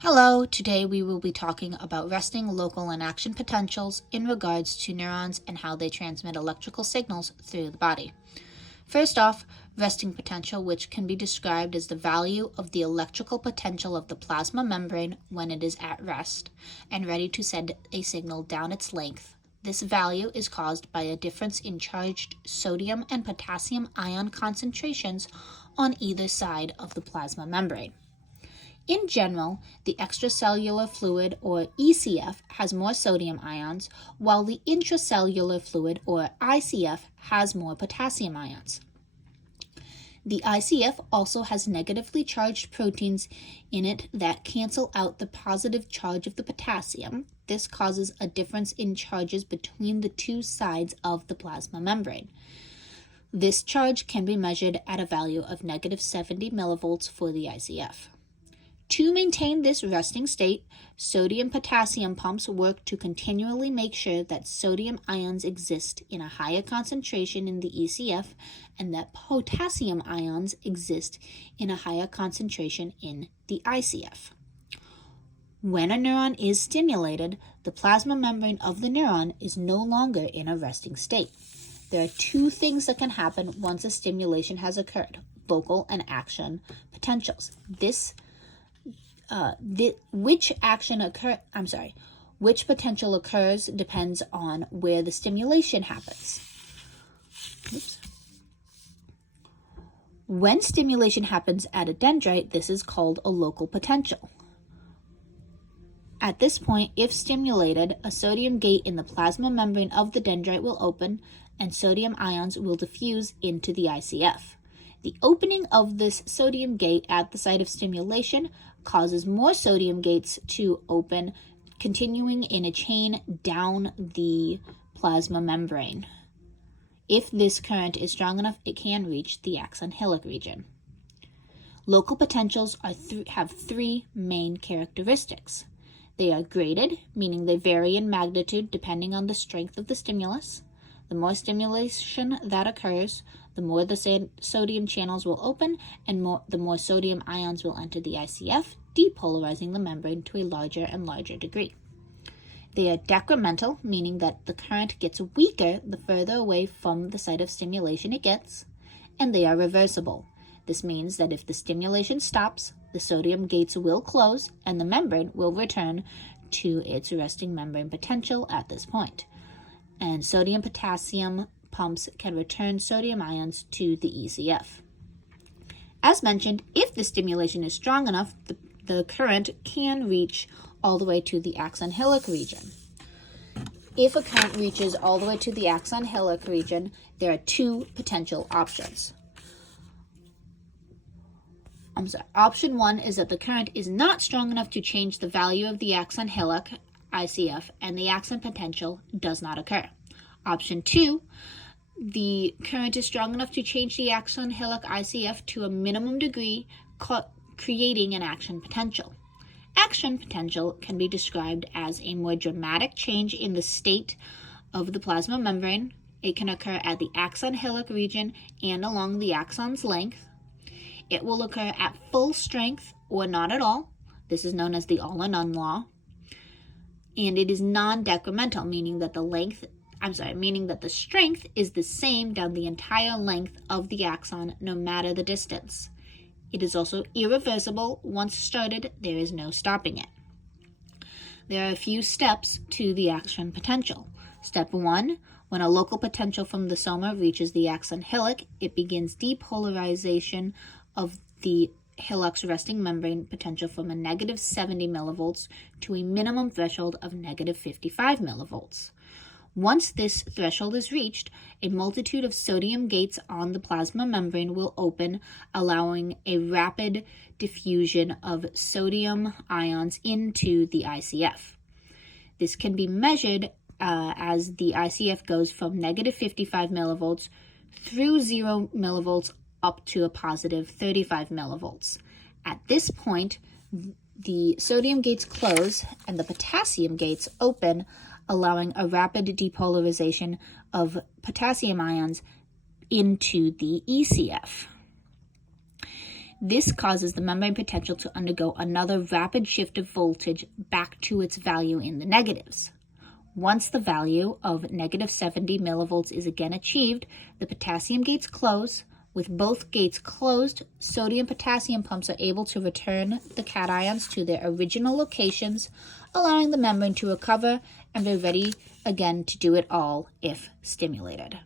Hello, today we will be talking about resting, local, and action potentials in regards to neurons and how they transmit electrical signals through the body. First off, resting potential, which can be described as the value of the electrical potential of the plasma membrane when it is at rest and ready to send a signal down its length. This value is caused by a difference in charged sodium and potassium ion concentrations on either side of the plasma membrane. In general, the extracellular fluid, or ECF, has more sodium ions, while the intracellular fluid, or ICF, has more potassium ions. The ICF also has negatively charged proteins in it that cancel out the positive charge of the potassium. This causes a difference in charges between the two sides of the plasma membrane. This charge can be measured at a value of negative 70 millivolts for the ICF. To maintain this resting state, sodium-potassium pumps work to continually make sure that sodium ions exist in a higher concentration in the ECF and that potassium ions exist in a higher concentration in the ICF. When a neuron is stimulated, the plasma membrane of the neuron is no longer in a resting state. There are two things that can happen once a stimulation has occurred: local and action potentials. Which potential occurs depends on where the stimulation happens. When stimulation happens at a dendrite, this is called a local potential. At this point, if stimulated, a sodium gate in the plasma membrane of the dendrite will open and sodium ions will diffuse into the ICF. The opening of this sodium gate at the site of stimulation causes more sodium gates to open, continuing in a chain down the plasma membrane. If this current is strong enough, it can reach the axon hillock region. Local potentials have three main characteristics. They are graded, meaning they vary in magnitude depending on the strength of the stimulus. The more stimulation that occurs, the more the sodium channels will open and the more sodium ions will enter the ICF, depolarizing the membrane to a larger and larger degree. They are decremental, meaning that the current gets weaker the further away from the site of stimulation it gets, and they are reversible. This means that if the stimulation stops, the sodium gates will close and the membrane will return to its resting membrane potential at this point. And sodium-potassium pumps can return sodium ions to the ECF. As mentioned, if the stimulation is strong enough, the current can reach all the way to the axon hillock region. If a current reaches all the way to the axon hillock region, there are two potential options. Option one is that the current is not strong enough to change the value of the axon hillock, ICF, and the axon potential does not occur. Option two, the current is strong enough to change the axon hillock ICF to a minimum degree, creating an action potential. Action potential can be described as a more dramatic change in the state of the plasma membrane. It can occur at the axon hillock region and along the axon's length. It will occur at full strength or not at all. This is known as the all or none law. And it is non-decremental, meaning that the strength is the same down the entire length of the axon, no matter the distance. It is also irreversible. Once started, there is no stopping it. There are a few steps to the action potential. Step 1, when a local potential from the soma reaches the axon hillock, it begins depolarization of the hillock's resting membrane potential from a negative 70 millivolts to a minimum threshold of negative 55 millivolts. Once this threshold is reached, a multitude of sodium gates on the plasma membrane will open, allowing a rapid diffusion of sodium ions into the ICF. This can be measured as the ICF goes from negative 55 millivolts through 0 millivolts up to a positive 35 millivolts. At this point, the sodium gates close and the potassium gates open, allowing a rapid depolarization of potassium ions into the ECF. This causes the membrane potential to undergo another rapid shift of voltage back to its value in the negatives. Once the value of negative 70 millivolts is again achieved, the potassium gates close. With both gates closed, sodium-potassium pumps are able to return the cations to their original locations, allowing the membrane to recover and be ready again to do it all if stimulated.